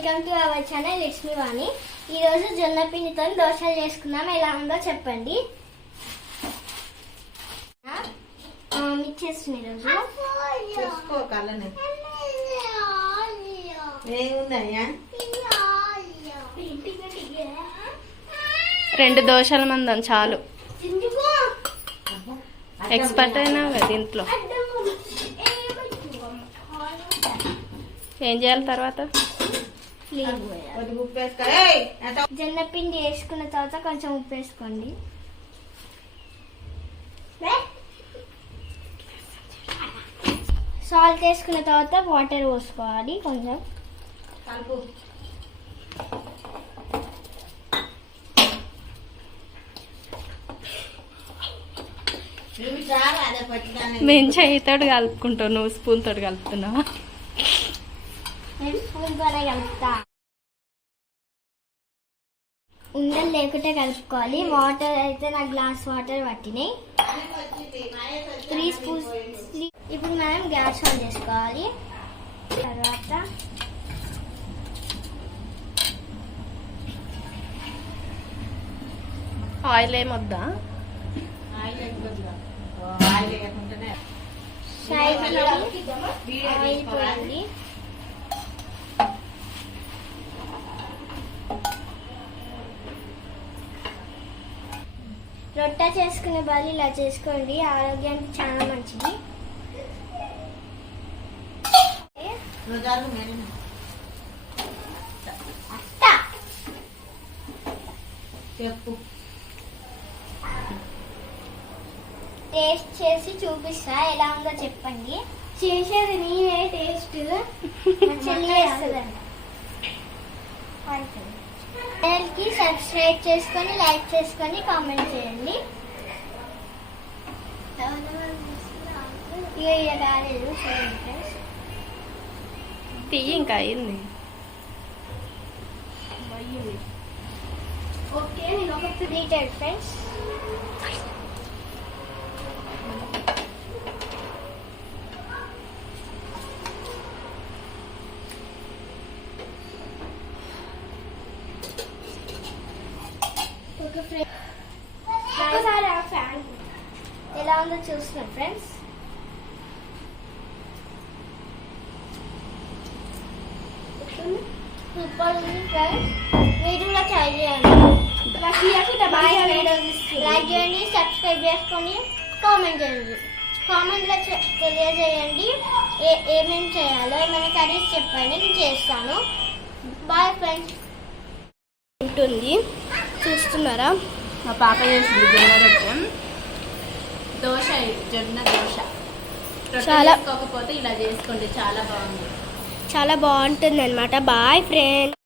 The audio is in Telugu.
Welcome to our channel Lakshmi Vani. ఈరోజు జొన్న పిండితో దోశలు చేసుకుందాం. ఎలా ఉందో చెప్పండి. మిక్స్ చేస్తుంది ఈరోజు. రెండు దోశల మందం చాలు. ఎక్స్పర్ట్ అయినా దీంట్లో ఏం చేయాలి తర్వాత? జొన్న పిండి వేసుకున్న తర్వాత కొంచెం ఉప్పు వేసుకోండి. సాల్ట్ వేసుకున్న తర్వాత వాటర్ పోసుకోవాలి కొంచెం. మేము చేయితోటి కలుపుకుంటాం, నువ్వు స్పూన్ తోటి కలుపుతున్నావా? నేను స్పూన్ ద్వారా కలుపుతా. ఉండలు లేకుంటే కలుపుకోవాలి. వాటర్ అయితే నా గ్లాస్ వాటర్ పట్టినాయి. 3 స్పూన్స్. ఇప్పుడు మనం గ్యాస్ ఆన్ చేసుకోవాలి. తర్వాత ఆయిల్ ఏమొద్దా? ఆయిల్ పోయండి. రొట్టె చేసుకునే బదులు ఇలా చేసుకోండి, ఆరోగ్యానికి చాలా మంచిది. చెప్పు, టేస్ట్ చేసి చూపిస్తా, ఎలా ఉందో చెప్పండి. చేసేది నేనే, టేస్ట్ చెల్లి వేస్తుందండి. ఛానల్కి సబ్స్క్రైబ్ చేసుకొని, లైక్ చేసుకొని, కామెంట్ చేయండి. ఇక రాలేదు తీయి, ఇంకా అయింది. ఓకే, నేను ఒక ప్లేటెడ్ ఫ్రెండ్స్. ఒకసారి ఆ ఫ్యాన్ ఎలా ఉందో చూస్తున్నాం ఫ్రెండ్స్. సూపర్ ఉంది ఫ్రెండ్స్. మీరు కూడా ట్రై చేయండి. లైక్ చేయండి, సబ్స్క్రైబ్ చేసుకొని, కామెంట్ చేయండి. కామెంట్లో తెలియజేయండి ఏమేమి చేయాలో. ఏమైనా కర్రీస్ చెప్పండి, నేను చేస్తాను. Bye friends. ఉంటుంది, చూస్తున్నారా? మా పాప చేసింది జొన్న రొట్టె దోశ. జొన్న దోశ చాలా, కాకపోతే ఇలా చేసుకోండి, చాలా బాగుంది. చాలా బాగుంటుంది అనమాట. Bye friends.